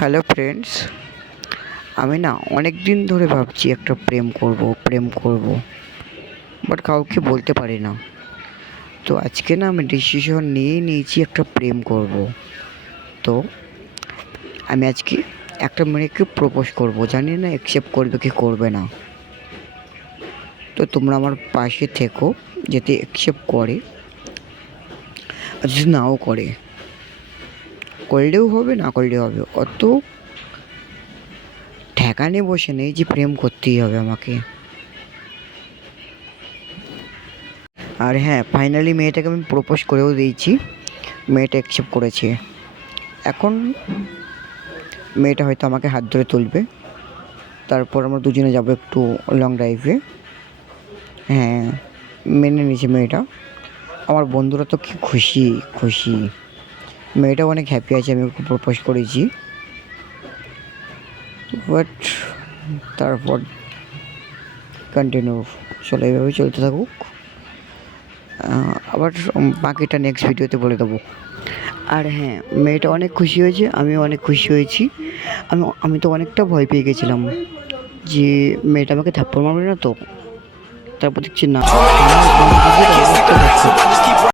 Hello friends আমি না অনেক দিন ধরে ভাবছি একটা প্রেম করব প্রেম করব বাট কাউকে বলতে পারি না। তো আজকে না আমি ডিসিশন নিয়ে নিয়েছি একটা প্রেম করব। তো আমি আজকে একটা মেয়েকে প্রপোজ করব, জানি না অ্যাকসেপ্ট করবে কি করবে না। তো তোমরা আমার পাশে থেকো, যাতে অ্যাকসেপ্ট করে যদি নাও করে। করলেও হবে, না করলেও হবে। অত ঠেকানে বসে নেই যে প্রেম করতেই হবে আমাকে। আর হ্যাঁ ফাইনালি মেয়েটাকে আমি প্রপোজ করেও দিয়েছি। মেয়েটা অ্যাকসেপ্ট করেছে। এখন মেয়েটা হয়তো আমাকে হাত ধরে তুলবে। তারপর আমরা দুজনে যাব একটু লং ড্রাইভে হ্যাঁ মেনে নিয়েছে মেয়েটা। আমার বন্ধুরা তো কি খুশি খুশি। মেয়েটাও অনেক হ্যাপি আছে, আমি ওকে প্রপোজ করেছি। বাট তারপর কন্টিনিউ চলে এইভাবে চলতে থাকুক। আবার বাকিটা নেক্সট ভিডিওতে বলে দেবো। আর হ্যাঁ মেয়েটা অনেক খুশি হয়েছে, আমিও অনেক খুশি হয়েছি। আমি আমি তো অনেকটা ভয় পেয়ে গেছিলাম যে মেয়েটা আমাকে থাপ্পড় মারবে না তো? তারপর দেখছি না।